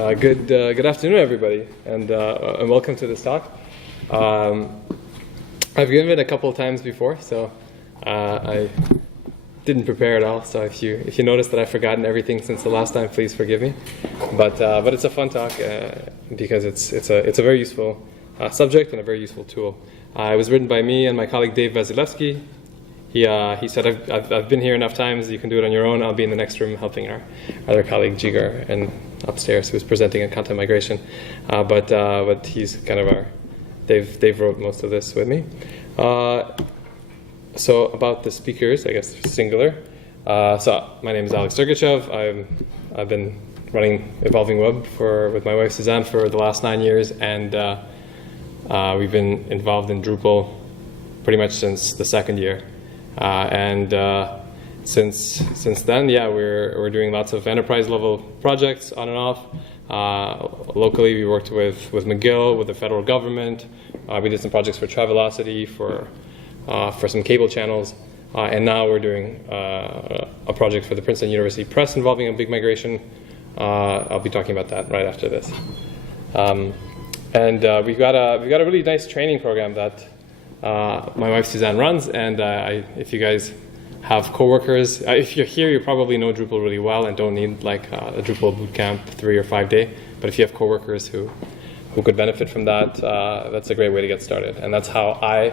Good afternoon, everybody, and welcome to this talk. I've given it a couple of times before, so I didn't prepare at all. So if you notice that I've forgotten everything since the last time, please forgive me. But it's a fun talk because it's a very useful subject and a very useful tool. It was written by me and my colleague Dave Vasilevsky. He said, I've been here enough times, you can do it on your own. I'll be in the next room helping our other colleague Jigar and upstairs, who's presenting on content migration. But he's kind of Dave wrote most of this with me. So about the speakers, I guess singular. So my name is Alex Dergachev. I've been running Evolving Web with my wife Suzanne for the last 9 years, and we've been involved in Drupal pretty much since the second year. Since then, yeah, we're doing lots of enterprise level projects on and off. Locally, we worked with McGill, with the federal government. We did some projects for Travelocity, for some cable channels, and now we're doing a project for the Princeton University Press involving a big migration. I'll be talking about that right after this. We've got a really nice training program that my wife Suzanne runs, and if you guys have coworkers, if you're here, you probably know Drupal really well and don't need like a Drupal bootcamp 3 or 5 day. But if you have coworkers who could benefit from that, that's a great way to get started. And that's how I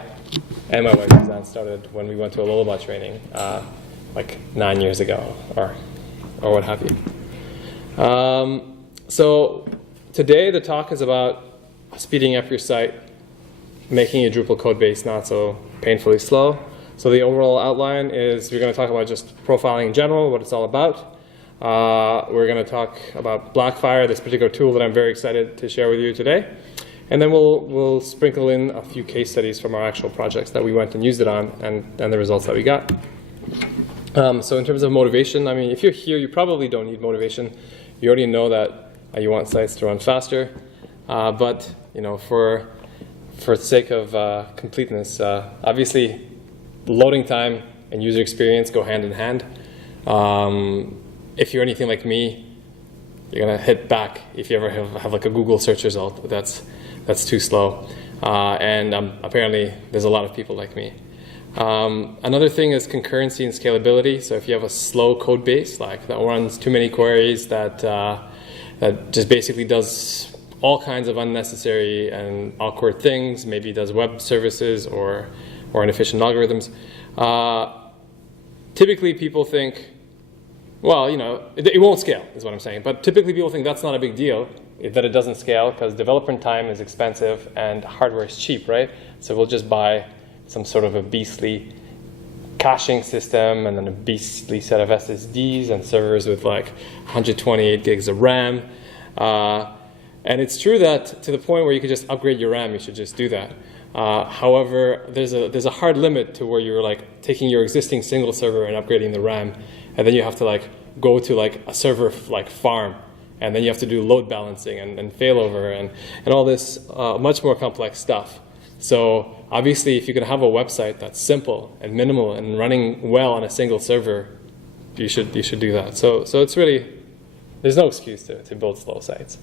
and my wife Suzanne started when we went to a Lullaby training like 9 years ago, or what have you. So today the talk is about speeding up your site, making your Drupal code base not so painfully slow. So the overall outline is we're going to talk about just profiling in general, what it's all about. We're going to talk about Blackfire, this particular tool that I'm very excited to share with you today. And then we'll sprinkle in a few case studies from our actual projects that we went and used it on, and the results that we got. So in terms of motivation, I mean, if you're here, you probably don't need motivation. You already know that you want sites to run faster. But you know, for the sake of completeness, obviously loading time and user experience go hand in hand. If you're anything like me, you're gonna hit back if you ever have like a Google search result that's too slow. And apparently there's a lot of people like me. Another thing is concurrency and scalability. So if you have a slow code base like that runs too many queries, that just basically does all kinds of unnecessary and awkward things, maybe does web services or inefficient algorithms. Typically people think, well, you know, it won't scale, is what I'm saying. But typically people think that's not a big deal, that it doesn't scale, because development time is expensive and hardware is cheap, right? So we'll just buy some sort of a beastly caching system and then a beastly set of SSDs and servers with like 128 gigs of RAM. And it's true that to the point where you could just upgrade your RAM, you should just do that. However, there's a hard limit to where you're like taking your existing single server and upgrading the RAM, and then you have to like go to like a server like farm, and then you have to do load balancing and failover and all this much more complex stuff. So obviously, if you can have a website that's simple and minimal and running well on a single server, you should do that. So it's really, there's no excuse to build slow sites.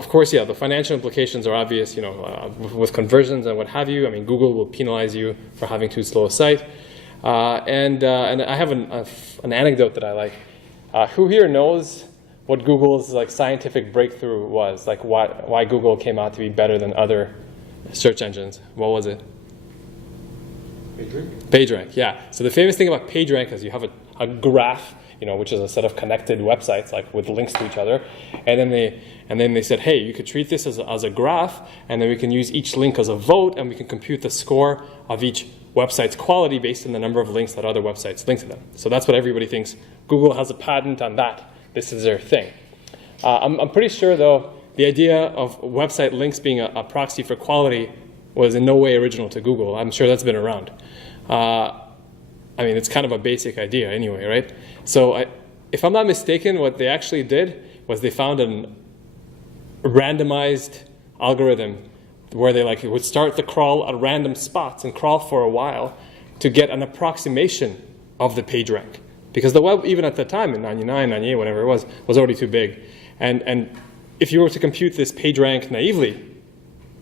Of course, yeah, the financial implications are obvious, you know, with conversions and what have you. I mean, Google will penalize you for having too slow a site. And I have an anecdote that I like. Who here knows what Google's like scientific breakthrough was? Like why Google came out to be better than other search engines? What was it? PageRank. PageRank, yeah. So the famous thing about PageRank is you have a graph, you know, which is a set of connected websites, like with links to each other, and then they said, hey, you could treat this as a graph, and then we can use each link as a vote, and we can compute the score of each website's quality based on the number of links that other websites link to them. So that's what everybody thinks. Google has a patent on that. This is their thing. I'm pretty sure, though, the idea of website links being a proxy for quality was in no way original to Google. I'm sure that's been around. I mean, it's kind of a basic idea anyway, right? So if I'm not mistaken, what they actually did was they found a randomized algorithm where they would start the crawl at random spots and crawl for a while to get an approximation of the page rank. because the web, even at the time in 99, 98, whatever it was already too big. And if you were to compute this page rank naively,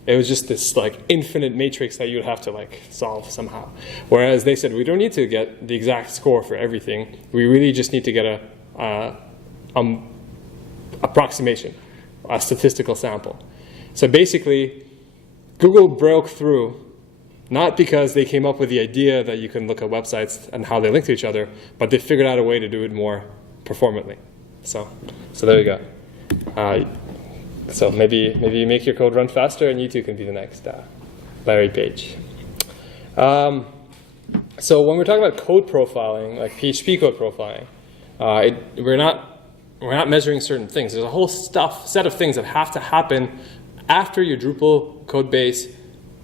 it was just this like infinite matrix that you'd have to like solve somehow. Whereas they said, we don't need to get the exact score for everything. We really just need to get a approximation, a statistical sample. So basically, Google broke through, not because they came up with the idea that you can look at websites and how they link to each other, but they figured out a way to do it more performantly. So there you go. So maybe you make your code run faster, and you too can be the next Larry Page. So when we're talking about code profiling, like PHP code profiling, we're not measuring certain things. There's a whole set of things that have to happen after your Drupal code base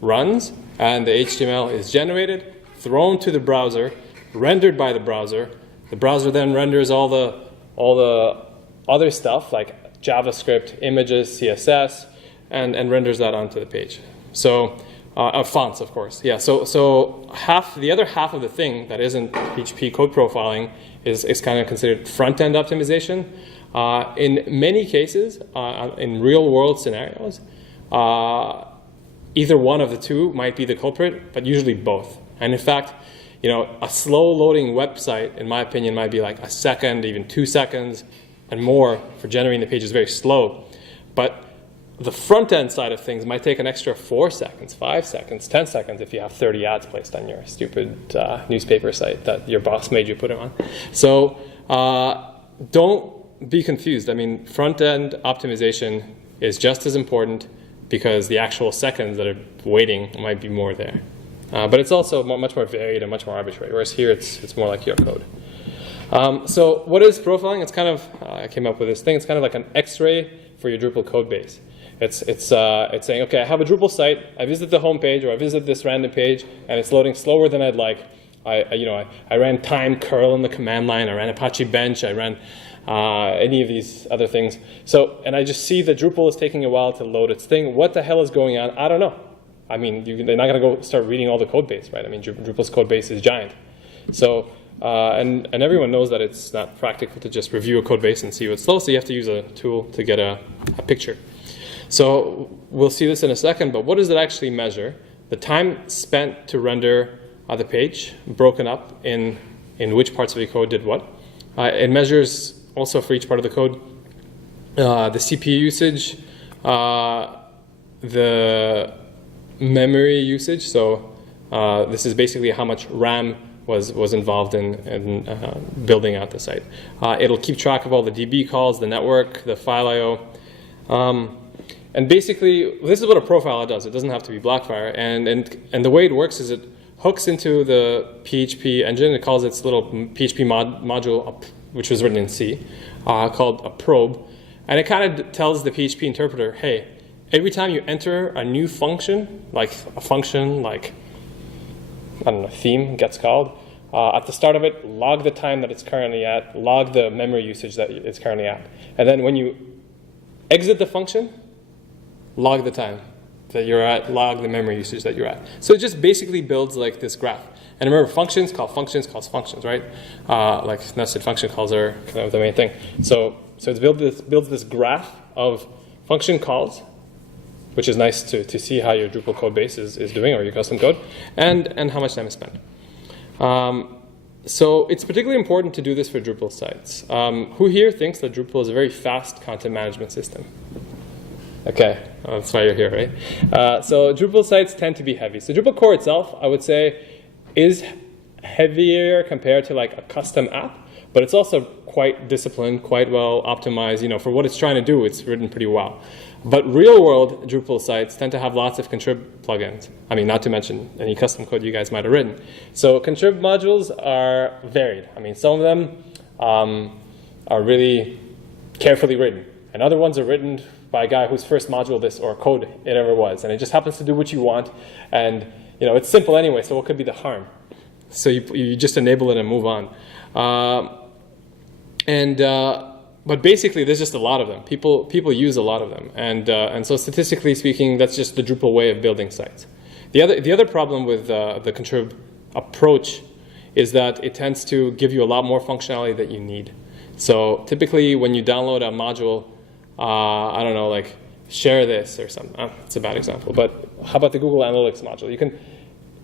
runs, and the HTML is generated, thrown to the browser, rendered by the browser. The browser then renders all the other stuff like JavaScript, images, CSS, and renders that onto the page. So fonts, of course. Yeah. So the other half of the thing that isn't PHP code profiling is kind of considered front-end optimization. In many cases, in real-world scenarios, either one of the two might be the culprit, but usually both. And in fact, a slow-loading website, in my opinion, might be like a second, even 2 seconds, and more for generating the page is very slow. But the front-end side of things might take an extra 4 seconds, 5 seconds, 10 seconds if you have 30 ads placed on your stupid newspaper site that your boss made you put them on. So don't be confused. I mean, front-end optimization is just as important because the actual seconds that are waiting might be more there. But it's also much more varied and much more arbitrary, whereas here it's more like your code. So what is profiling? It's kind of, I came up with this thing, it's kind of like an X-ray for your Drupal code base. It's saying, okay, I have a Drupal site, I visit the home page, or I visit this random page, and it's loading slower than I'd like. I ran time curl in the command line, I ran Apache Bench, I ran any of these other things. And I just see that Drupal is taking a while to load its thing. What the hell is going on? I don't know. I mean, they're not going to go start reading all the code base, right? I mean, Drupal's code base is giant. So, and everyone knows that it's not practical to just review a code base and see what's slow, so you have to use a tool to get a picture. So we'll see this in a second, but what does it actually measure? The time spent to render the page, broken up in which parts of the code did what. It measures also for each part of the code the CPU usage, the memory usage. So this is basically how much RAM was involved in building out the site. It'll keep track of all the DB calls, the network, the file I/O. And basically, this is what a profile does. It doesn't have to be Blackfire. And the way it works is it hooks into the PHP engine. It calls its little PHP module, which was written in C, called a probe. And it kind of tells the PHP interpreter, hey, every time you enter a new function, like a function like, I don't know, theme gets called, at the start of it, log the time that it's currently at, log the memory usage that it's currently at. And then when you exit the function, log the time that you're at, log the memory usage that you're at. So it just basically builds like this graph. And remember, functions call functions calls functions, right? Like nested function calls are kind of the main thing. So it builds this graph of function calls, which is nice to see how your Drupal code base is doing, or your custom code, and how much time is spent. So it's particularly important to do this for Drupal sites. Who here thinks that Drupal is a very fast content management system? Okay, that's why you're here, right? So Drupal sites tend to be heavy. So Drupal core itself, I would say, is heavier compared to like a custom app, but it's also quite disciplined, quite well optimized. For what it's trying to do, it's written pretty well. But real-world Drupal sites tend to have lots of contrib plugins. I mean, not to mention any custom code you guys might have written. So contrib modules are varied. I mean, some of them are really carefully written, and other ones are written by a guy whose first module this or code it ever was, and it just happens to do what you want, and it's simple anyway. So what could be the harm? So you just enable it and move on. But basically, there's just a lot of them. People use a lot of them, and so statistically speaking, that's just the Drupal way of building sites. The other problem with the contrib approach is that it tends to give you a lot more functionality that you need. So typically when you download a module, I don't know, like share this or something. It's a bad example, but how about the Google Analytics module?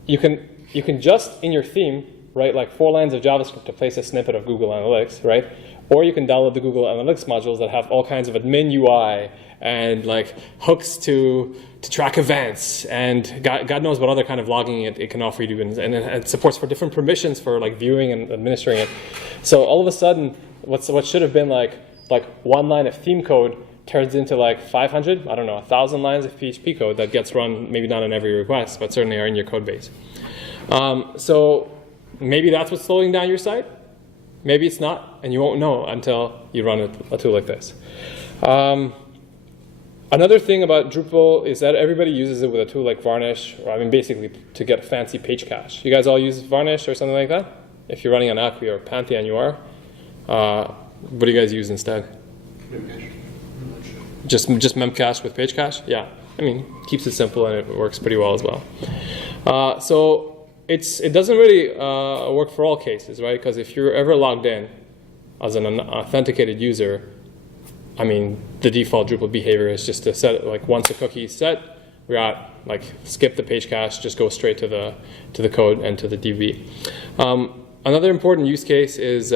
You can just in your theme write like 4 lines of JavaScript to place a snippet of Google Analytics, right? Or you can download the Google Analytics modules that have all kinds of admin UI and like hooks to track events and God knows what other kind of logging it can offer you, and it supports for different permissions for like viewing and administering it. So all of a sudden, what should have been like 1 line of theme code turns into like 500, I don't know, 1,000 lines of PHP code that gets run, maybe not on every request, but certainly are in your code base. So maybe that's what's slowing down your site. Maybe it's not, and you won't know until you run a tool like this. Another thing about Drupal is that everybody uses it with a tool like Varnish, or I mean basically to get fancy page cache. You guys all use Varnish or something like that? If you're running on Acquia or Pantheon, you are. What do you guys use instead? Memcache. Just Memcache with page cache? Yeah, I mean, keeps it simple and it works pretty well as well. So it doesn't really work for all cases, right? Because if you're ever logged in as an authenticated user, I mean, the default Drupal behavior is just to set it, like once a cookie is set, we're at like skip the page cache, just go straight to the code and to the DB. Another important use case is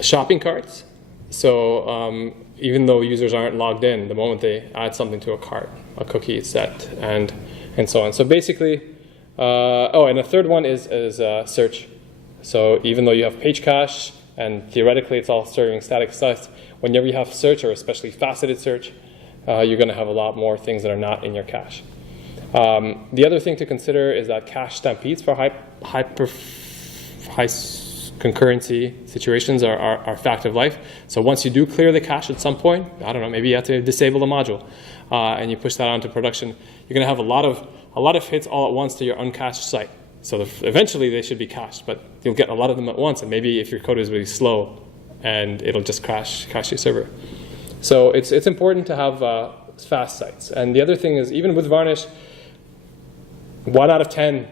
shopping carts. So even though users aren't logged in, the moment they add something to a cart, a cookie is set, and so on. So basically, and a third one is search. So even though you have page cache, and theoretically it's all serving static sites, whenever you have search, or especially faceted search, you're going to have a lot more things that are not in your cache. The other thing to consider is that cache stampedes for high concurrency situations are a fact of life. So once you do clear the cache at some point, I don't know, maybe you have to disable the module, and you push that onto production, you're going to have a lot of hits all at once to your uncached site. So eventually they should be cached, but you'll get a lot of them at once, and maybe if your code is really slow, and it'll just crash your server. So it's important to have fast sites. And the other thing is, even with Varnish, 1 out of 10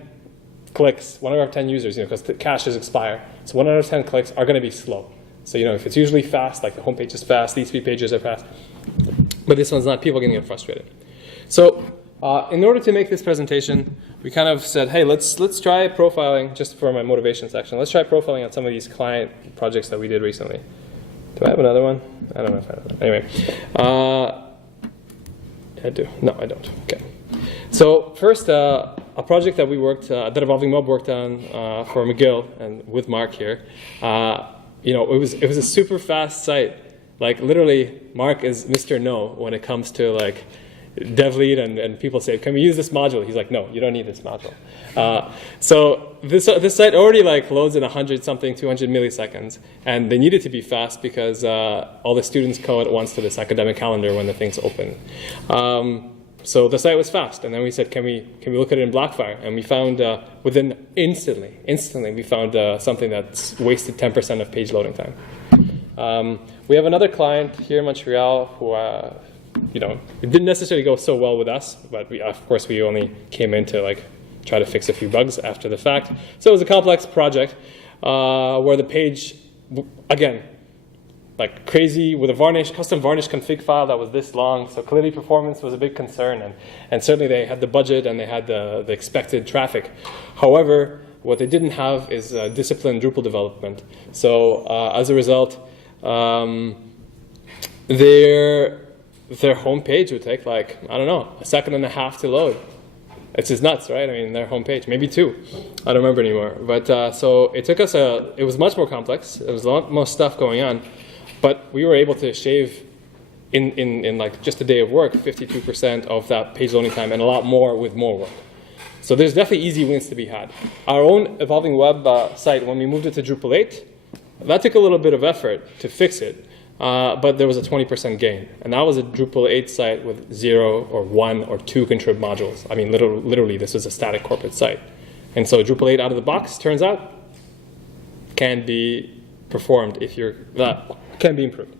clicks, 1 out of 10 users, because the caches expire, so 1 out of 10 clicks are going to be slow. So if it's usually fast, like the homepage is fast, these 3 pages are fast, but this one's not, people are going to get frustrated. So in order to make this presentation, we kind of said, hey, let's try profiling, just for my motivation section. Let's try profiling on some of these client projects that we did recently. Do I have another one? I don't know if I have that. Anyway, I do. No, I don't. Okay. So first, a project that we worked, that Evolving Web worked on for McGill and with Mark here. It was a super fast site. Like literally, Mark is Mr. No when it comes to like dev lead and people say, can we use this module? He's like, no, you don't need this module. So this site already like loads in 100-something, 200 milliseconds, and they need it to be fast because all the students go at once to this academic calendar when the thing's open. So the site was fast, and then we said, can we look at it in Blackfire? And we found instantly we found something that's wasted 10% of page loading time. We have another client here in Montreal who it didn't necessarily go so well with us, but of course we only came in to like try to fix a few bugs after the fact. So it was a complex project where the page, again, like crazy with a custom Varnish config file that was this long. So clearly performance was a big concern, and certainly they had the budget and they had the expected traffic. However, what they didn't have is disciplined Drupal development. So as a result, their homepage would take like, I don't know, 1.5 seconds to load. It's just nuts, right? I mean, their homepage, maybe 2. I don't remember anymore. But so it took us it was much more complex. There was a lot more stuff going on. But we were able to shave in like just a day of work, 52% of that page loading time, and a lot more with more work. So there's definitely easy wins to be had. Our own Evolving Web site, when we moved it to Drupal 8, that took a little bit of effort to fix it. But there was a 20% gain. And that was a Drupal 8 site with 0 or 1 or 2 contrib modules. I mean, literally, this was a static corporate site. And so Drupal 8 out of the box, turns out, can be performed if can be improved.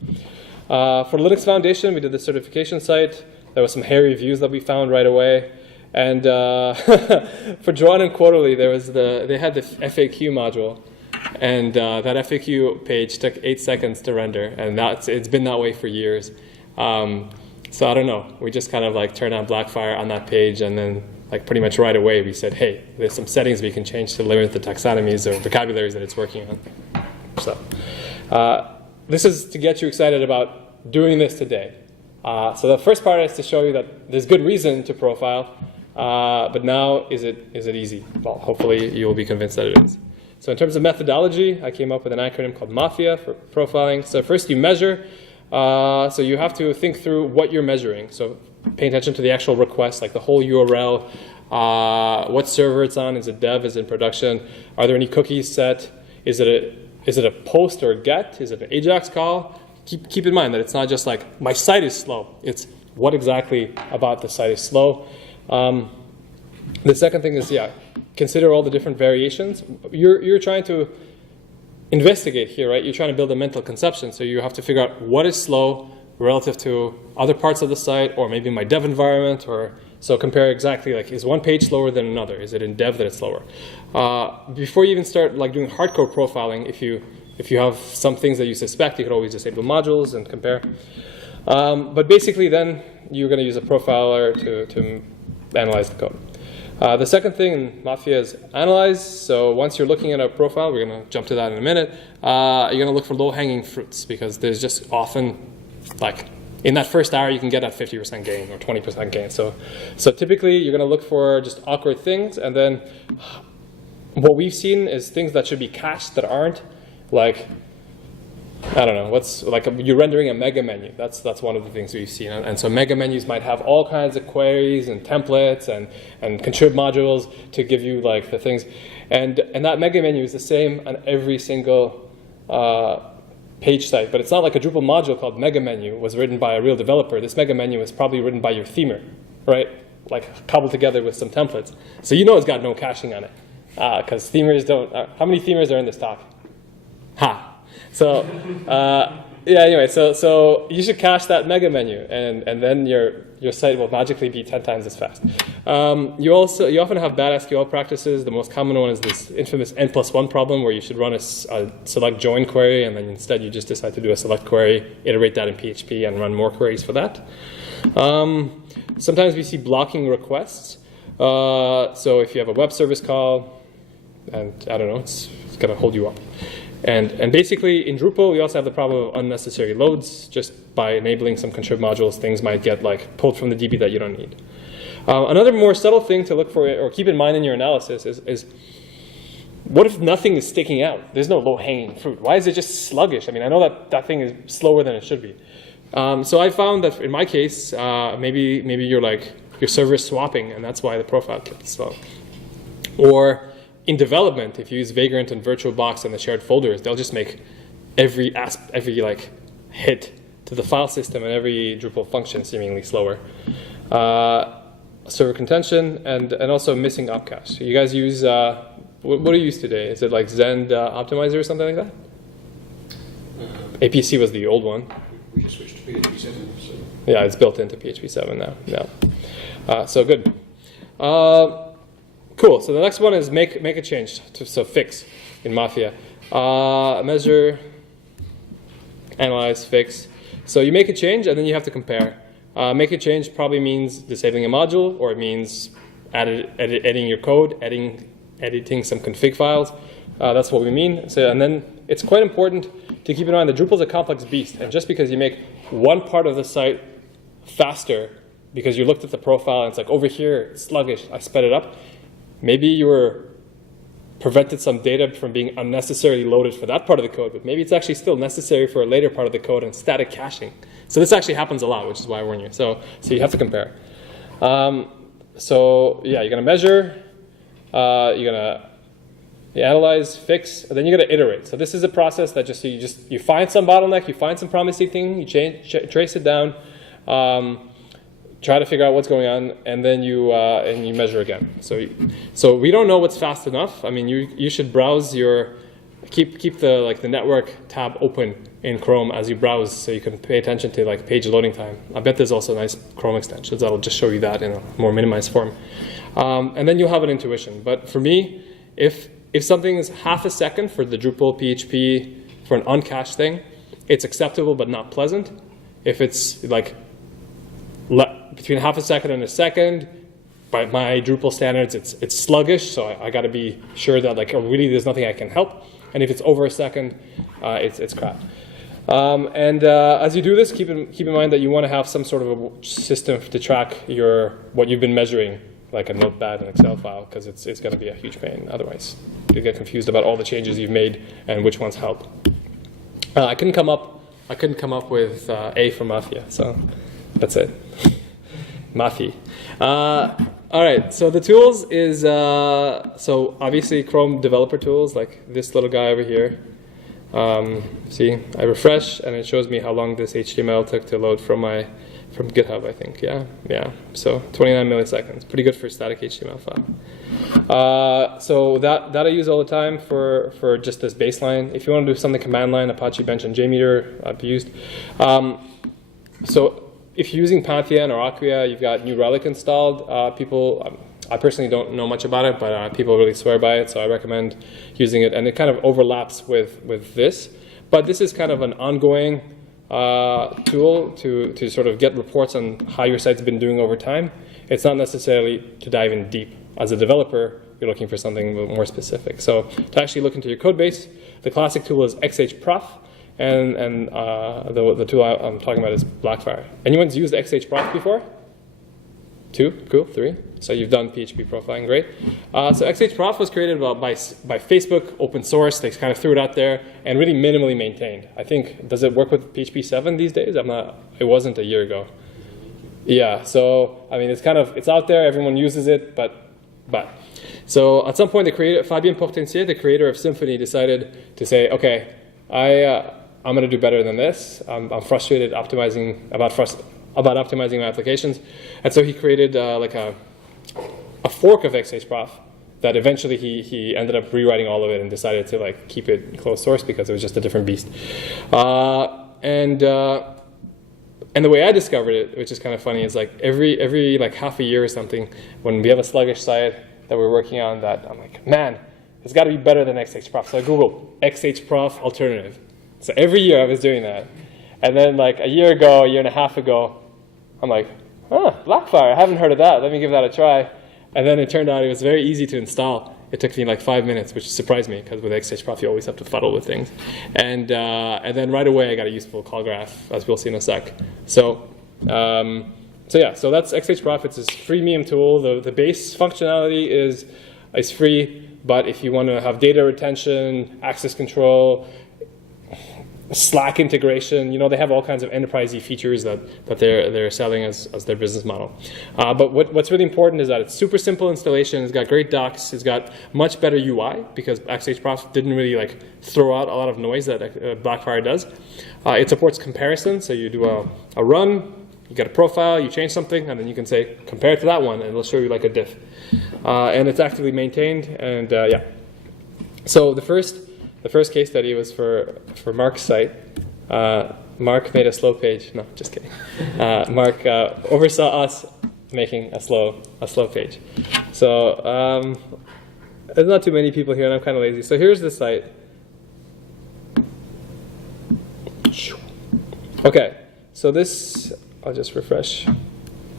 For Linux Foundation, we did the certification site. There was some hairy views that we found right away. And for drawn and quarterly, they had the FAQ module, and that FAQ page took 8 seconds to render, and it's been that way for years. So I don't know. We just kind of like turned on Blackfire on that page, and then like pretty much right away we said, hey, there's some settings we can change to limit the taxonomies or vocabularies that it's working on. So this is to get you excited about doing this today. So the first part is to show you that there's good reason to profile, but now is it easy? Well, hopefully you'll be convinced that it is. So in terms of methodology, I came up with an acronym called MAFIA for profiling. So first you measure. So you have to think through what you're measuring. So pay attention to the actual request, like the whole URL, what server it's on, is it dev, is it in production, are there any cookies set, is it a post or a get, is it an AJAX call? Keep in mind that it's not just like, my site is slow. It's what exactly about the site is slow. The second thing is, consider all the different variations. You're trying to investigate here, right? You're trying to build a mental conception, so you have to figure out what is slow relative to other parts of the site, or maybe my dev environment, or so compare exactly, like, is one page slower than another? Is it in dev that it's slower? Before you even start like doing hardcore profiling, if you have some things that you suspect, you could always disable modules and compare. But basically then you're going to use a profiler to analyze the code. The second thing in Mafia is analyze. So once you're looking at a profile, we're going to jump to that in a minute, you're going to look for low-hanging fruits, because there's just often, like, in that first hour, you can get that 50% gain or 20% gain. So typically, you're going to look for just awkward things, and then what we've seen is things that should be cached that aren't, like, I don't know, what's like you're rendering a mega menu. That's one of the things we've seen. And so mega menus might have all kinds of queries and templates and contrib modules to give you like the things. And that mega menu is the same on every single page site. But it's not like a Drupal module called mega menu was written by a real developer. This mega menu is probably written by your themer, right? Like cobbled together with some templates. So you know it's got no caching on it. Because themers don't, how many themers are in this talk? Ha! So anyway, so you should cache that mega menu, and then your site will magically be 10 times as fast. You often have bad SQL practices. The most common one is this infamous n+1 problem, where you should run a select join query, and then instead you just decide to do a select query, iterate that in PHP, and run more queries for that. Sometimes we see blocking requests. So if you have a web service call, and I don't know, it's going to hold you up. And basically, in Drupal, we also have the problem of unnecessary loads. Just by enabling some contrib modules, things might get like pulled from the DB that you don't need. Another more subtle thing to look for or keep in mind in your analysis is what if nothing is sticking out? There's no low-hanging fruit. Why is it just sluggish? I mean, I know that thing is slower than it should be. So I found that in my case, maybe your server is swapping, and that's why the profile gets slow. Or in development, if you use Vagrant and VirtualBox and the shared folders, they'll just make every like hit to the file system and every Drupal function seemingly slower. Server contention and also missing opcache. You guys use what do you use today? Is it like Zend Optimizer or something like that? APC was the old one. We just switched to PHP 7. So. Yeah, it's built into PHP 7 now. Yeah, so good. Cool. So the next one is make a change. So fix in Mafia. Measure, analyze, fix. So you make a change and then you have to compare. Make a change probably means disabling a module, or it means editing your code, editing some config files. That's what we mean. So, and then it's quite important to keep in mind that Drupal is a complex beast. And just because you make one part of the site faster because you looked at the profile and it's like over here, it's sluggish, I sped it up. Maybe you were prevented some data from being unnecessarily loaded for that part of the code, but maybe it's actually still necessary for a later part of the code and static caching. So this actually happens a lot, which is why I warn you. So you have to compare. So yeah, you're going to measure, you're going to analyze, fix, and then you're going to iterate. So this is a process that you find some bottleneck, you find some promising thing, you trace it down, try to figure out what's going on, and then you measure again. So we don't know what's fast enough. I mean, you should browse your keep the network tab open in Chrome as you browse, so you can pay attention to like page loading time. I bet there's also nice Chrome extensions that'll just show you that in a more minimized form. And then you'll have an intuition. But for me, if something is half a second for the Drupal PHP for an uncached thing, it's acceptable but not pleasant. If it's like between half a second and a second, by my Drupal standards, it's sluggish, so I got to be sure that like really there's nothing I can help. And if it's over a second, it's crap. As you do this, keep in mind that you want to have some sort of a system to track what you've been measuring, like a notepad, an Excel file, because it's going to be a huge pain. Otherwise, you get confused about all the changes you've made and which ones help. I couldn't come up with A for Mafia, so that's it. Mafi. All right, so the tools is, so obviously Chrome developer tools, like this little guy over here. See, I refresh and it shows me how long this HTML took to load from GitHub, I think, yeah. So 29 milliseconds, pretty good for a static HTML file. So that I use all the time for just this baseline. If you want to do something command line, Apache Bench and JMeter I've used. So if you're using Pantheon or Acquia, you've got New Relic installed. I personally don't know much about it, but people really swear by it, so I recommend using it. And it kind of overlaps with this. But this is kind of an ongoing tool to sort of get reports on how your site's been doing over time. It's not necessarily to dive in deep. As a developer, you're looking for something more specific. So to actually look into your code base, the classic tool is XHProf. And the tool I'm talking about is Blackfire. Anyone's used XHProf before? 2? Cool. 3? So you've done PHP profiling, great. So XHProf was created by Facebook, open source. They kind of threw it out there and really minimally maintained. I think, does it work with PHP 7 these days? It wasn't a year ago. Yeah, so I mean, it's out there. Everyone uses it, but. So at some point, Fabien Portencier, the creator of Symfony, decided to say, okay, I'm going to do better than this. I'm frustrated about optimizing my applications. And so he created like a fork of XHProf that eventually he ended up rewriting all of it and decided to like keep it closed source because it was just a different beast. And the way I discovered it, which is kind of funny, is like every like half a year or something, when we have a sluggish site that we're working on, that I'm like, man, it's got to be better than XHProf. So I Googled XHProf alternative. So every year I was doing that. And then like a year and a half ago, I'm like, Blackfire, I haven't heard of that. Let me give that a try. And then it turned out it was very easy to install. It took me like 5 minutes, which surprised me, because with XHProf you always have to fuddle with things. And then right away I got a useful call graph, as we'll see in a sec. So that's XHProf. It's a freemium tool. The base functionality is free, but if you want to have data retention, access control, Slack integration, they have all kinds of enterprise-y features that they're selling as their business model. But what's really important is that it's super simple installation. It's got great docs. It's got much better UI because XHProf didn't really like throw out a lot of noise that Blackfire does. It supports comparison, so you do a run, you get a profile, you change something, and then you can say compare it to that one, and it'll show you like a diff. And it's actively maintained, and yeah. So the first case study was for Mark's site. Mark made a slow page. No, just kidding. Mark oversaw us making a slow page. So there's not too many people here, and I'm kind of lazy. So here's the site. Okay, so this, I'll just refresh.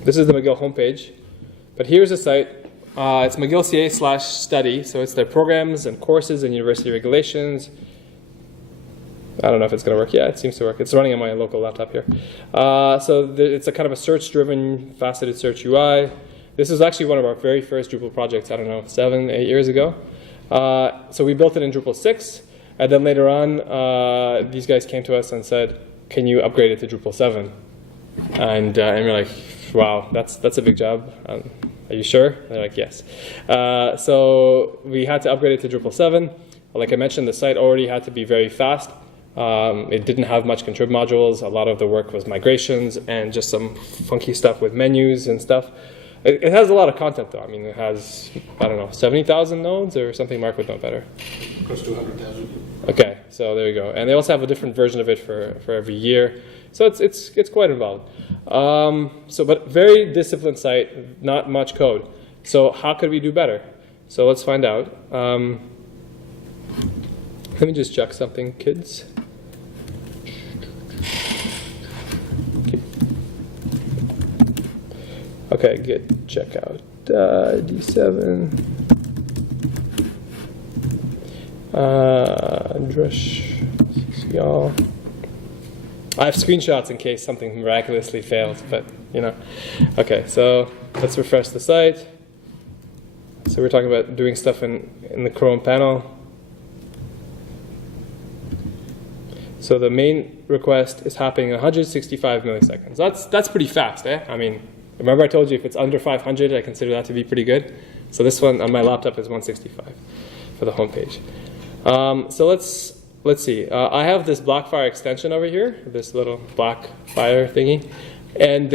This is the McGill homepage. But here's the site. It's McGill.ca/study, so it's their programs and courses and university regulations. I don't know if it's going to work. Yeah, it seems to work. It's running on my local laptop here. So it's a kind of a search-driven, faceted search UI. This is actually one of our very first Drupal projects, I don't know, 7, 8 years ago. So we built it in Drupal 6, and then later on, these guys came to us and said, can you upgrade it to Drupal 7? And we're like, wow, that's a big job. Are you sure? They're like, yes. So we had to upgrade it to Drupal 7. Like I mentioned, the site already had to be very fast. It didn't have much contrib modules. A lot of the work was migrations and just some funky stuff with menus and stuff. It has a lot of content, though. I mean, it has, I don't know, 70,000 nodes or something. Mark would know better. Close to 100,000. So there you go. And they also have a different version of it for every year. So it's quite involved. But very disciplined site, not much code. So how could we do better? So let's find out. Let me just check something, kids. Okay, git checkout D7. Drush, y'all. I have screenshots in case something miraculously fails, but you know. Okay, so let's refresh the site. So we're talking about doing stuff in the Chrome panel. So the main request is happening in 165 milliseconds. That's pretty fast, eh? I mean, remember I told you if it's under 500, I consider that to be pretty good. So this one on my laptop is 165 for the home page. So let's see. I have this Blackfire extension over here, this little Blackfire thingy, and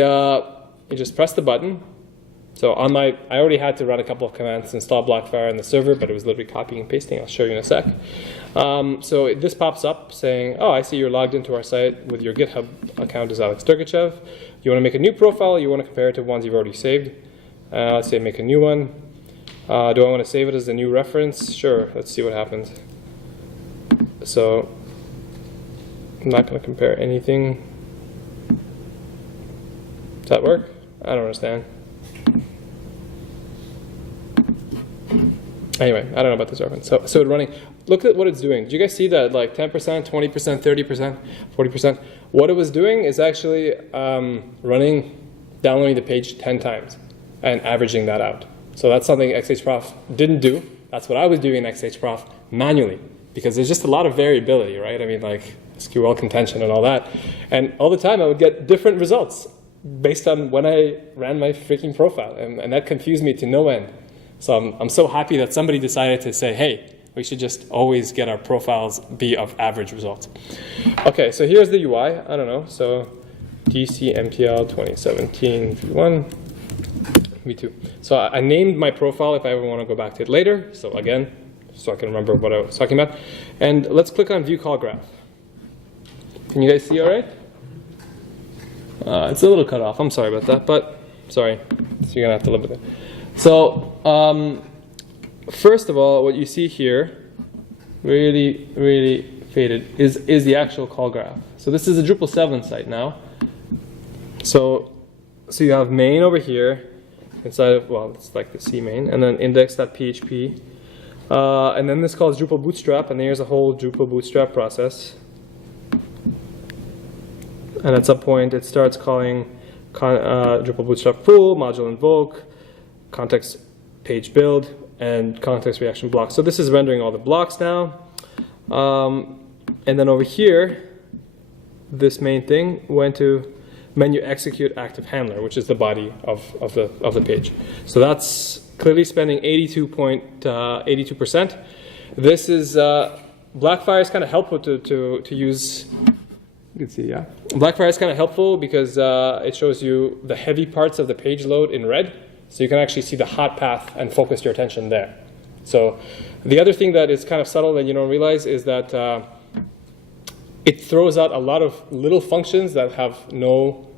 you just press the button. So I already had to run a couple of commands to install Blackfire on the server, but it was literally copying and pasting. I'll show you in a sec. So this pops up saying, oh, I see you're logged into our site with your GitHub account as Alex Dergachev. You want to make a new profile? You want to compare it to ones you've already saved? Let's say make a new one. Do I want to save it as a new reference? Sure, let's see what happens. So I'm not going to compare anything. Does that work? I don't understand. Anyway, I don't know about this reference. So it's running. Look at what it's doing. Did you guys see that? Like 10%, 20%, 30%, 40%. What it was doing is actually downloading the page 10 times and averaging that out. So that's something XHProf didn't do. That's what I was doing in XHProf manually, because there's just a lot of variability, right? I mean, like SQL contention and all that. And all the time I would get different results based on when I ran my freaking profile. And that confused me to no end. So I'm so happy that somebody decided to say, hey, we should just always get our profiles be of average results. Okay, so here's the UI. I don't know. So DCMPL 2017 v1, v2. So I named my profile if I ever want to go back to it later. So again, so I can remember what I was talking about. And let's click on View Call Graph. Can you guys see all right? It's a little cut off. I'm sorry about that, but sorry. So you're going to have to live with it. So first of all, what you see here, really, really faded, is the actual call graph. So this is a Drupal 7 site now. So you have main over here inside of, well, it's like the C main, and then index.php. And then this calls Drupal Bootstrap, and there's a whole Drupal Bootstrap process. And at some point, it starts calling Drupal Bootstrap full, module invoke, context page build, and context reaction blocks. So this is rendering all the blocks now. And then over here, this main thing went to menu execute active handler, which is the body of the page. So that's clearly spending 82%. This is Blackfire is kind of helpful to use. You can see, yeah. Blackfire is kind of helpful because it shows you the heavy parts of the page load in red. So you can actually see the hot path and focus your attention there. So the other thing that is kind of subtle that you don't realize is that it throws out a lot of little functions that have no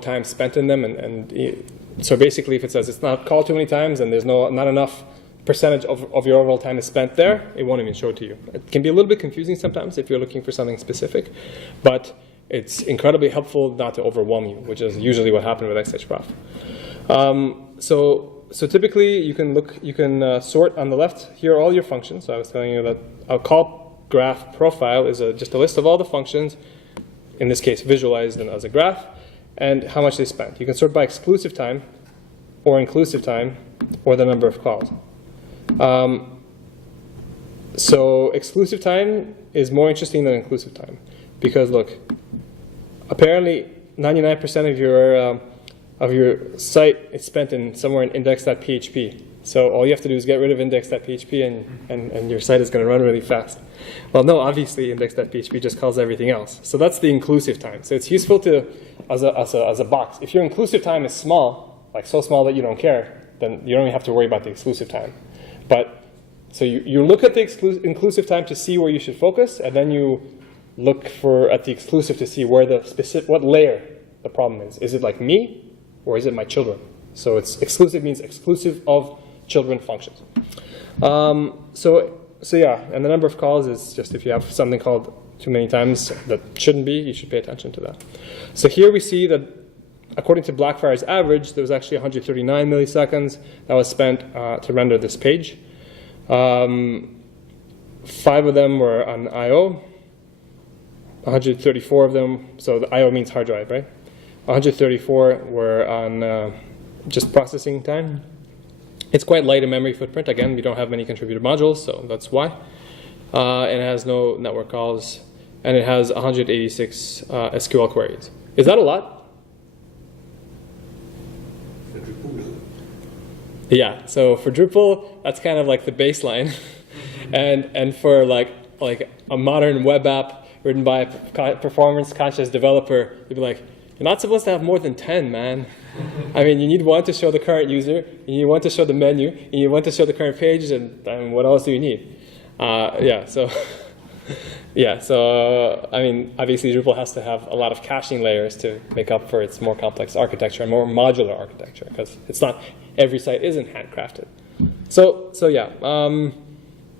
time spent in them. And so basically, if it says it's not called too many times and there's not enough percentage of your overall time is spent there, it won't even show it to you. It can be a little bit confusing sometimes if you're looking for something specific, but it's incredibly helpful not to overwhelm you, which is usually what happened with XHProf. So typically you can sort on the left here all your functions. So I was telling you that a call graph profile is just a list of all the functions, in this case visualized as a graph, and how much they spent. You can sort by exclusive time, or inclusive time, or the number of calls. So exclusive time is more interesting than inclusive time, because look, apparently 99% of your site is spent somewhere in index.php. So all you have to do is get rid of index.php and your site is going to run really fast. Well, no, obviously index.php just calls everything else. So that's the inclusive time. So it's useful to, as a box. If your inclusive time is small, like so small that you don't care, then you don't even have to worry about the exclusive time. But So you look at the inclusive time to see where you should focus, and then you look at the exclusive to see where what layer the problem is. Is it like me, or is it my children? So it's exclusive means exclusive of children functions. So yeah, and the number of calls is just if you have something called too many times that shouldn't be, you should pay attention to that. So here we see that according to Blackfire's average, there was actually 139 milliseconds that was spent to render this page. 5 of them were on I/O. 134 of them, so the I/O means hard drive, right? 134 were on just processing time. It's quite light in memory footprint. Again, we don't have many contributed modules, so that's why. And it has no network calls, and it has 186 SQL queries. Is that a lot? For Drupal. Yeah, so for Drupal, that's kind of like the baseline. and for like a modern web app written by a performance-conscious developer, you'd be like, you're not supposed to have more than 10, man. I mean, you need one to show the current user, you need one to show the menu, you need one to show the current page, and what else do you need? So I mean, obviously Drupal has to have a lot of caching layers to make up for its more complex architecture and more modular architecture, because it's not, every site isn't handcrafted. So yeah,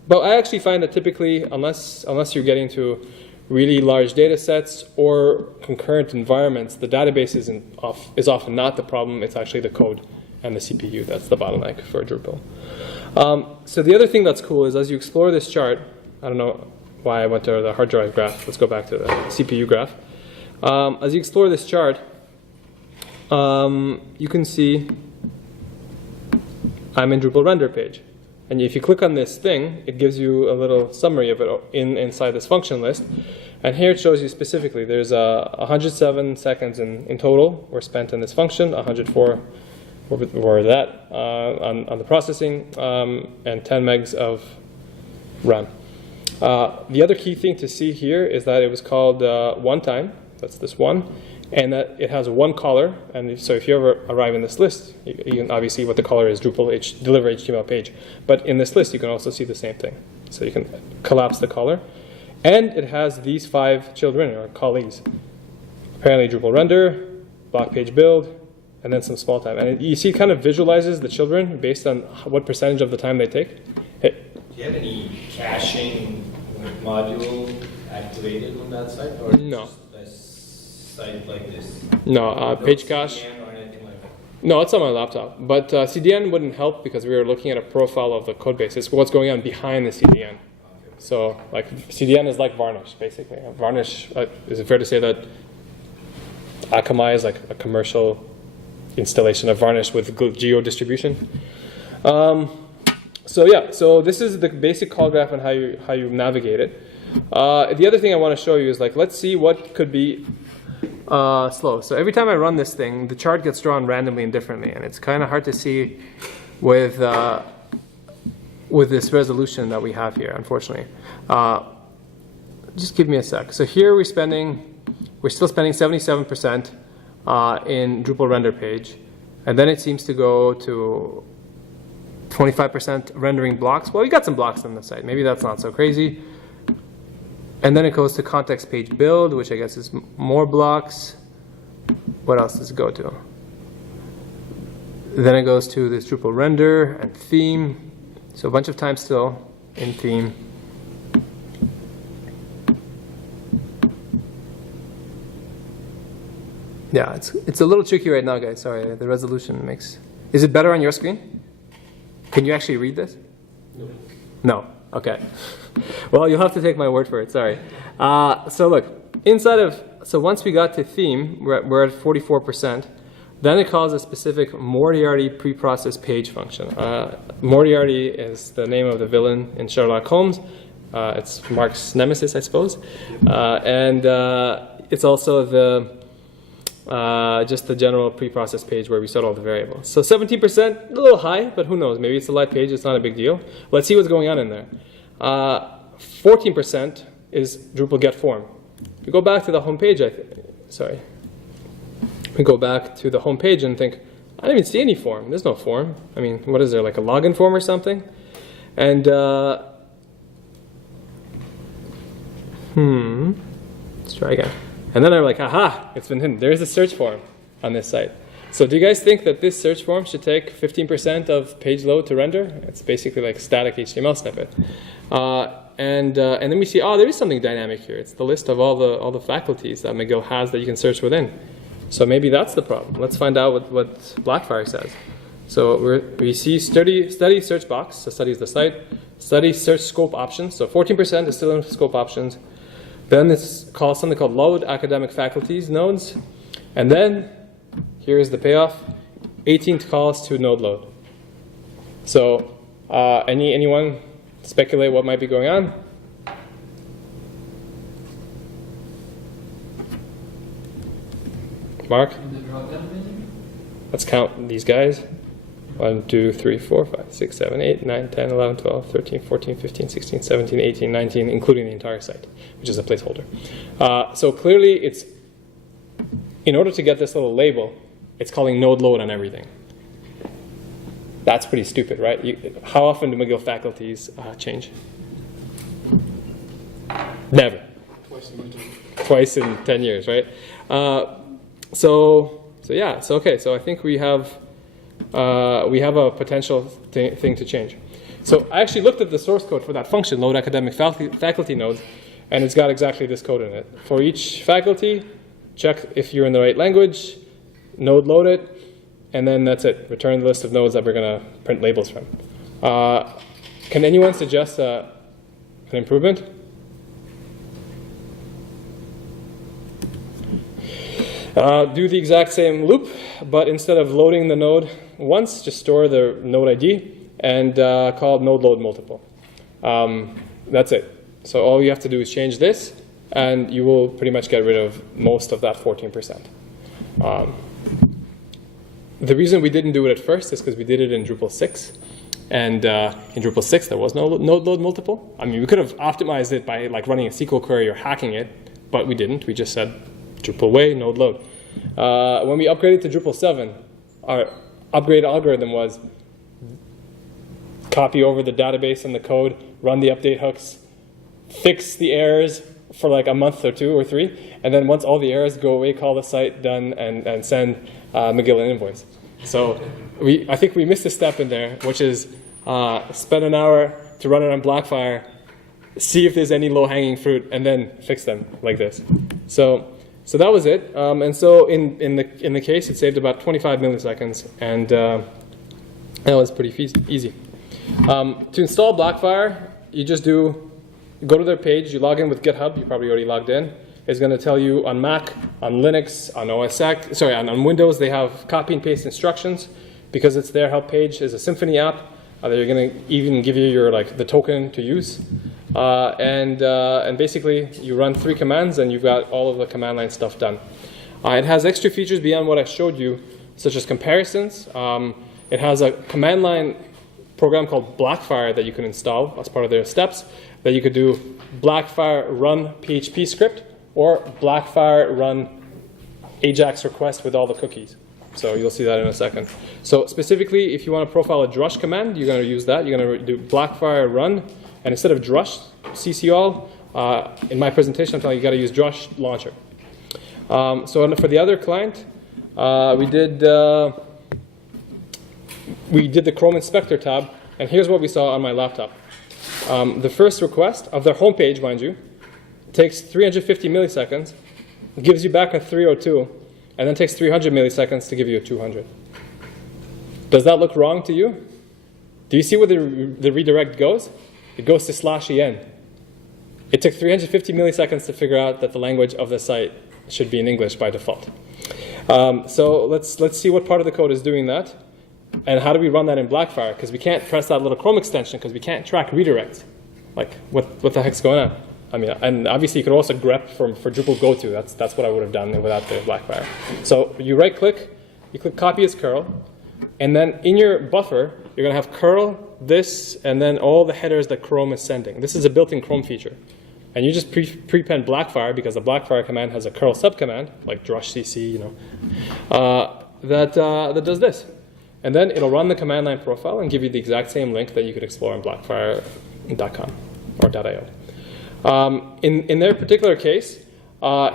but I actually find that typically, unless you're getting to really large data sets or concurrent environments, the database is often not the problem. It's actually the code and the CPU that's the bottleneck for Drupal. So the other thing that's cool is as you explore this chart, I don't know why I went to the hard drive graph. Let's go back to the CPU graph. As you explore this chart, you can see I'm in Drupal render page. And if you click on this thing, it gives you a little summary of it inside this function list. And here it shows you specifically, there's 107 seconds in total were spent on this function, 104 were that on the processing, and 10 megs of RAM. The other key thing to see here is that it was called one time, that's this one, and that it has one caller. And so if you ever arrive in this list, you can obviously see what the caller is, Drupal deliver HTML page. But in this list, you can also see the same thing. So you can collapse the caller. And it has these 5 children, or callees. Apparently Drupal render, block page build, and then some small time. And you see it kind of visualizes the children based on what percentage of the time they take. Do you have any caching module activated on that site? Or No. Site like this? No, page cache. Or anything like that? No, it's on my laptop. But CDN wouldn't help because we were looking at a profile of the code base. It's what's going on behind the CDN. So like CDN is like Varnish, basically. Varnish, is it fair to say that Akamai is like a commercial installation of Varnish with geo distribution? So yeah, so this is the basic call graph and how you navigate it. The other thing I want to show you is like, let's see what could be slow. So every time I run this thing, the chart gets drawn randomly and differently, and it's kind of hard to see with this resolution that we have here, unfortunately. Just give me a sec. So here we're still spending 77% in Drupal render page, and then it seems to go to 25% rendering blocks. Well, we got some blocks on the site. Maybe that's not so crazy. And then it goes to context page build, which I guess is more blocks. What else does it go to? Then it goes to this Drupal render and theme. So a bunch of time still in theme. Yeah, it's a little tricky right now, guys. Sorry, the resolution makes... Is it better on your screen? Can you actually read this? No. No. Okay. Well, you'll have to take my word for it. Sorry. So look, so once we got to theme, we're at 44%. Then it calls a specific Moriarty preprocess page function. Moriarty is the name of the villain in Sherlock Holmes. It's Mark's nemesis, I suppose. And it's also just the general preprocess page where we set all the variables. So 17%, a little high, but who knows? Maybe it's a live page. It's not a big deal. Let's see what's going on in there. 14% is Drupal get form. We go back to the home page. We go back to the home page and think, I don't even see any form. There's no form. I mean, what is there, like a login form or something? And let's try again. And then I'm like, aha, it's been hidden. There's a search form on this site. So do you guys think that this search form should take 15% of page load to render? It's basically like a static HTML snippet. And then we see, oh, there is something dynamic here. It's the list of all the faculties that McGill has that you can search within. So maybe that's the problem. Let's find out what Blackfire says. So we see study search box, so studies the site, study search scope options. So 14% is still in scope options. Then it's called something called load academic faculties nodes. And then here's the payoff, 18 calls to node load. So anyone speculate what might be going on? Mark? Let's count these guys. 1, 2, 3, 4, 5, 6, 7, 8, 9, 10, 11, 12, 13, 14, 15, 16, 17, 18, 19, including the entire site, which is a placeholder. So clearly it's, in order to get this little label, it's calling node load on everything. That's pretty stupid, right? How often do McGill faculties change? Never. Twice in 10 years, right? So okay. So I think we have a potential thing to change. So I actually looked at the source code for that function, load academic faculty nodes, and it's got exactly this code in it. For each faculty, check if you're in the right language, node load it, and then that's it. Return the list of nodes that we're going to print labels from. Can anyone suggest an improvement? Do the exact same loop, but instead of loading the node once, just store the node ID and call node load multiple. That's it. So all you have to do is change this, and you will pretty much get rid of most of that 14%. The reason we didn't do it at first is because we did it in Drupal 6. And in Drupal 6, there was no node load multiple. I mean, we could have optimized it by like running a SQL query or hacking it, but we didn't. We just said Drupal way, node load. When we upgraded to Drupal 7, our upgrade algorithm was copy over the database and the code, run the update hooks, fix the errors for like a month or 2 or 3, and then once all the errors go away, call the site, done, and send McGill an invoice. So I think we missed a step in there, which is spend an hour to run it on Blackfire, see if there's any low-hanging fruit, and then fix them like this. So that was it. And so in the case, it saved about 25 milliseconds, and that was pretty easy. To install Blackfire, you just go to their page, you log in with GitHub, you probably already logged in. It's going to tell you on Mac, on Linux, on OS X, on Windows, they have copy and paste instructions because it's their help page. Is a Symfony app. They're going to even give you the token to use. And basically, you run 3 commands, and you've got all of the command line stuff done. It has extra features beyond what I showed you, such as comparisons. It has a command line program called Blackfire that you can install as part of their steps, that you could do Blackfire run PHP script or Blackfire run Ajax request with all the cookies. So you'll see that in a second. So specifically, if you want to profile a drush command, you're going to use that. You're going to do Blackfire run, and instead of drush CCall, in my presentation, I'm telling you, got to use drush launcher. So for the other client, we did the Chrome Inspector tab, and here's what we saw on my laptop. The first request of their homepage, mind you, takes 350 milliseconds, gives you back a 302, and then takes 300 milliseconds to give you a 200. Does that look wrong to you? Do you see where the redirect goes? It goes to /en. It took 350 milliseconds to figure out that the language of the site should be in English by default. So let's see what part of the code is doing that, and how do we run that in Blackfire? Because we can't press that little Chrome extension because we can't track redirects. Like, what the heck's going on? I mean, and obviously you could also grep for Drupal goto. That's what I would have done without the Blackfire. So you right-click, you click copy as curl, and then in your buffer, you're going to have curl, this, and then all the headers that Chrome is sending. This is a built-in Chrome feature. And you just prepend Blackfire, because the Blackfire command has a curl subcommand, like drush cc, that does this. And then it'll run the command line profile and give you the exact same link that you could explore on blackfire.com or .io. In their particular case,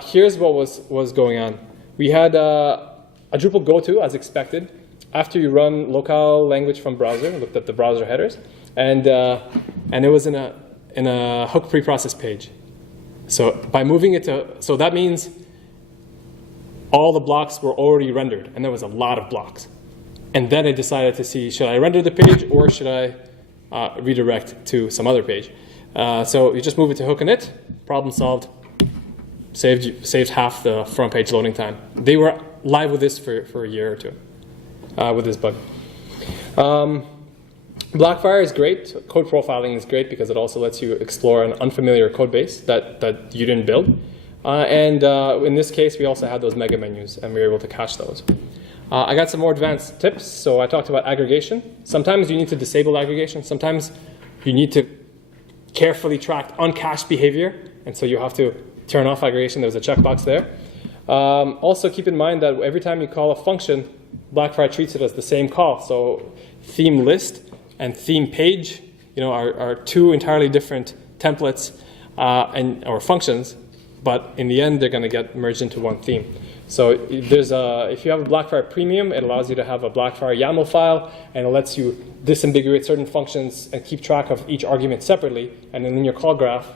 here's what was going on. We had a Drupal goto, as expected, after you run local language from browser, looked at the browser headers, and it was in a hook preprocess page. So by moving it so that means all the blocks were already rendered, and there was a lot of blocks. And then I decided to see, should I render the page or should I redirect to some other page? So you just move it to hook init, problem solved, saved half the front page loading time. They were live with this for a year or two with this bug. Blackfire is great. Code profiling is great because it also lets you explore an unfamiliar code base that you didn't build. And in this case, we also had those mega menus, and we were able to cache those. I got some more advanced tips. So I talked about aggregation. Sometimes you need to disable aggregation. Sometimes you need to carefully track uncached behavior, and so you have to turn off aggregation. There's a checkbox there. Also keep in mind that every time you call a function, Blackfire treats it as the same call. So theme list and theme page, are two entirely different templates or functions, but in the end they're going to get merged into one theme. So if you have a Blackfire Premium, it allows you to have a Blackfire YAML file, and it lets you disambiguate certain functions and keep track of each argument separately. And then in your call graph,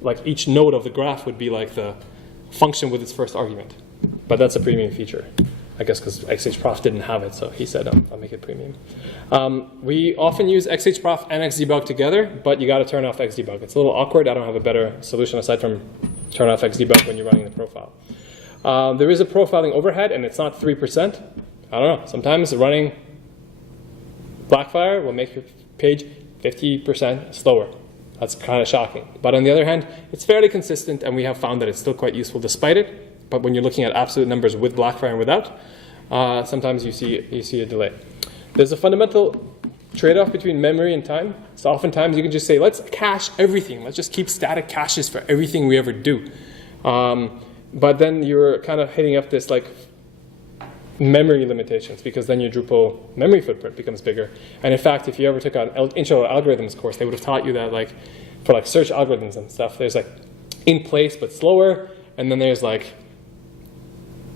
like each node of the graph would be like the function with its first argument. But that's a premium feature, I guess, because XHProf didn't have it, so he said, I'll make it premium. We often use XHProf and XDebug together, but you got to turn off XDebug. It's a little awkward. I don't have a better solution aside from turn off XDebug when you're running the profile. There is a profiling overhead, and it's not 3%. I don't know. Sometimes running Blackfire will make your page 50% slower. That's kind of shocking. But on the other hand, it's fairly consistent, and we have found that it's still quite useful despite it. But when you're looking at absolute numbers with Blackfire and without, sometimes you see a delay. There's a fundamental trade-off between memory and time. So oftentimes you can just say, let's cache everything. Let's just keep static caches for everything we ever do. But then you're kind of hitting up this like memory limitations, because then your Drupal memory footprint becomes bigger. And in fact, if you ever took an intro algorithms course, they would have taught you that like for like search algorithms and stuff, there's like in place but slower, and then there's like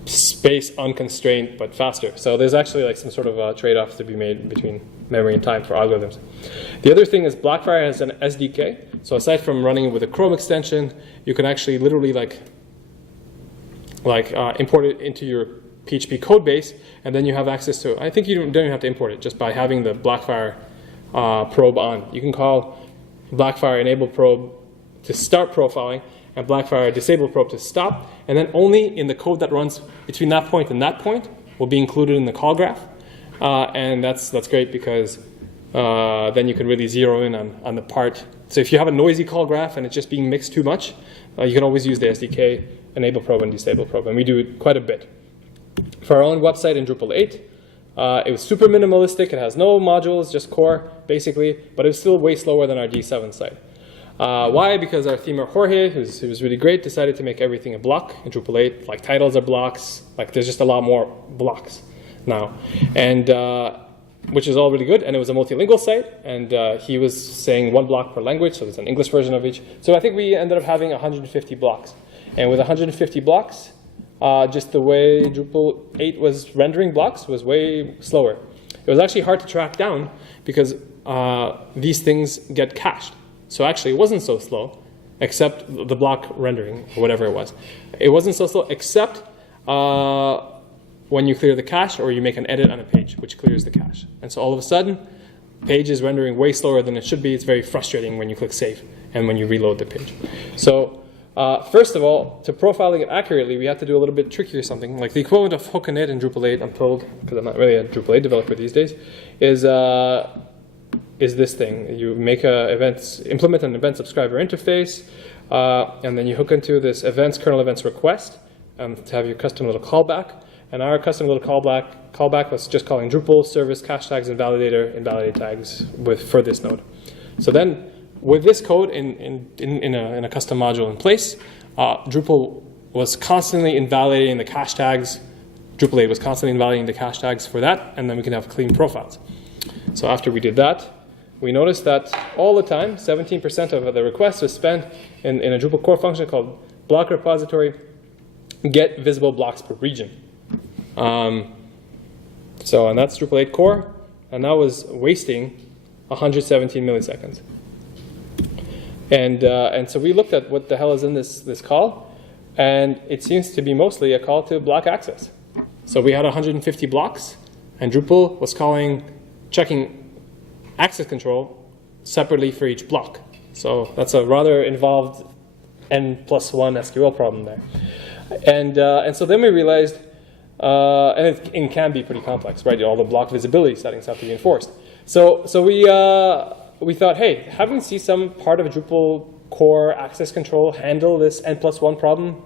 space unconstrained but faster. So there's actually like some sort of trade-offs to be made between memory and time for algorithms. The other thing is Blackfire has an SDK. So aside from running it with a Chrome extension, you can actually literally import it into your PHP code base, and then you have access to it. I think you don't even have to import it just by having the Blackfire probe on. You can call Blackfire enable probe to start profiling and Blackfire disable probe to stop, and then only in the code that runs between that point and that point will be included in the call graph. And that's great because then you can really zero in on the part. So if you have a noisy call graph and it's just being mixed too much, you can always use the SDK enable probe and disable probe, and we do it quite a bit. For our own website in Drupal 8, it was super minimalistic. It has no modules, just core, basically, but it was still way slower than our D7 site. Why? Because our themer Jorge, who's really great, decided to make everything a block in Drupal 8. Like titles are blocks. Like there's just a lot more blocks now, and which is all really good. And it was a multilingual site, and he was saying one block per language, so there's an English version of each. So I think we ended up having 150 blocks, and with 150 blocks. Just the way Drupal 8 was rendering blocks was way slower. It was actually hard to track down because these things get cached. So actually it wasn't so slow, except the block rendering, or whatever it was. It wasn't so slow except when you clear the cache or you make an edit on a page, which clears the cache. And so all of a sudden, page is rendering way slower than it should be. It's very frustrating when you click save and when you reload the page. So first of all, to profiling it accurately, we had to do a little bit trickier something. Like the equivalent of hook init in Drupal 8, I'm told, because I'm not really a Drupal 8 developer these days, is this thing. You make implement an event subscriber interface, and then you hook into this events kernel events request to have your custom little callback. And our custom little callback was just calling Drupal service cache tags and validator invalidate tags for this node. So then, with this code in a custom module in place, Drupal was constantly invalidating the cache tags, Drupal 8 was constantly invalidating the cache tags for that, and then we can have clean profiles. So after we did that, we noticed that all the time, 17% of the requests was spent in a Drupal core function called block repository get visible blocks per region. And that's Drupal 8 core, and that was wasting 117 milliseconds. And so we looked at what the hell is in this call, and it seems to be mostly a call to block access. So we had 150 blocks, and Drupal was checking access control separately for each block. So that's a rather involved N+1 SQL problem there. And so then we realized, and it can be pretty complex, right? All the block visibility settings have to be enforced. So we thought, hey, haven't we seen some part of Drupal core access control handle this N+1 problem?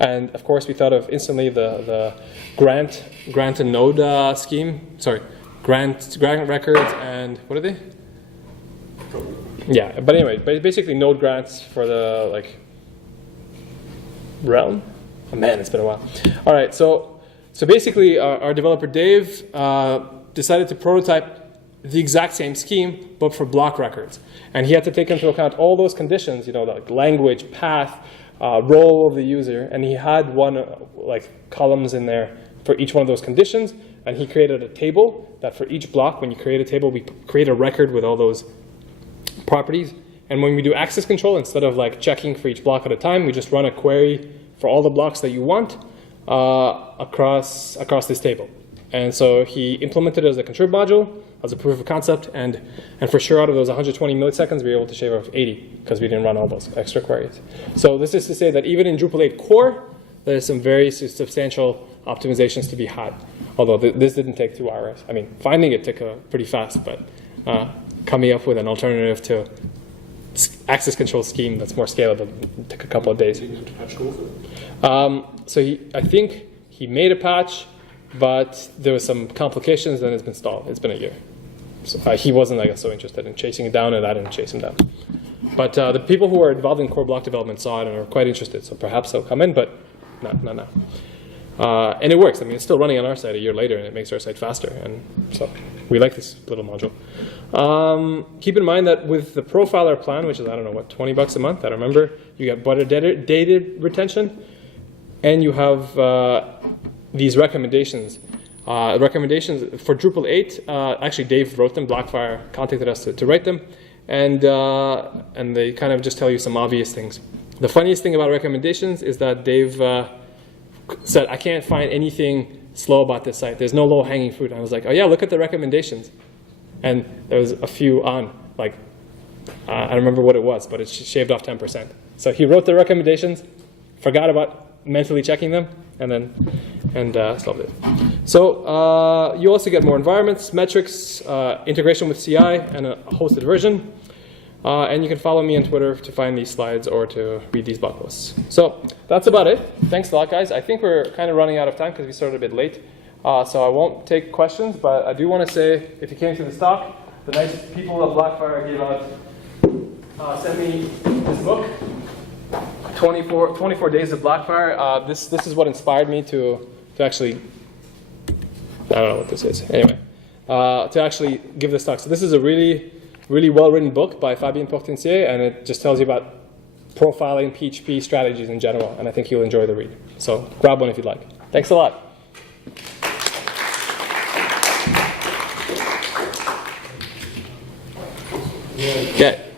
And of course, we thought of instantly the grant and node scheme. Sorry, grant records and what are they? Yeah, but anyway, basically node grants for the realm. Oh, man, it's been a while. All right, so basically our developer Dave decided to prototype the exact same scheme, but for block records. And he had to take into account all those conditions, like language, path, role of the user, and he had columns in there for each one of those conditions, and he created a table that for each block, when you create a table, we create a record with all those properties. And when we do access control, instead of checking for each block at a time, we just run a query for all the blocks that you want across this table. And so he implemented it as a contrib module, as a proof of concept, and for sure out of those 120 milliseconds, we were able to shave off 80 because we didn't run all those extra queries. So this is to say that even in Drupal 8 core, there's some very substantial optimizations to be had. Although this didn't take 2 hours. I mean, finding it took pretty fast, but coming up with an alternative to access control scheme that's more scalable took a couple of days. So I think he made a patch, but there was some complications, and it's been stalled. It's been a year. So he wasn't so interested in chasing it down, and I didn't chase him down. But the people who are involved in core block development saw it and are quite interested, so perhaps they'll come in, but not now. And it works. I mean, it's still running on our site a year later, and it makes our site faster. And so we like this little module. Keep in mind that with the profiler plan, which is, I don't know, what, $20 a month? I don't remember. You get better data retention, and you have these recommendations. Recommendations for Drupal 8, actually Dave wrote them. Blackfire contacted us to write them. And they kind of just tell you some obvious things. The funniest thing about recommendations is that Dave said, I can't find anything slow about this site. There's no low-hanging fruit. And I was like, oh yeah, look at the recommendations. And there was a few on, I don't remember what it was, but it shaved off 10%. So he wrote the recommendations, forgot about mentally checking them, and solved it. So you also get more environments, metrics, integration with CI, and a hosted version. And you can follow me on Twitter to find these slides or to read these blog posts. So that's about it. Thanks a lot, guys. I think we're kind of running out of time because we started a bit late. So I won't take questions, but I do want to say, if you came to this talk, the nice people of Blackfire gave out, sent me this book, 24 Days of Blackfire. This is what inspired me to actually, I don't know what this is. Anyway, to actually give this talk. So this is a really well-written book by Fabien Portencier, and it just tells you about profiling PHP strategies in general, and I think you'll enjoy the read. So grab one if you'd like. Thanks a lot. Okay.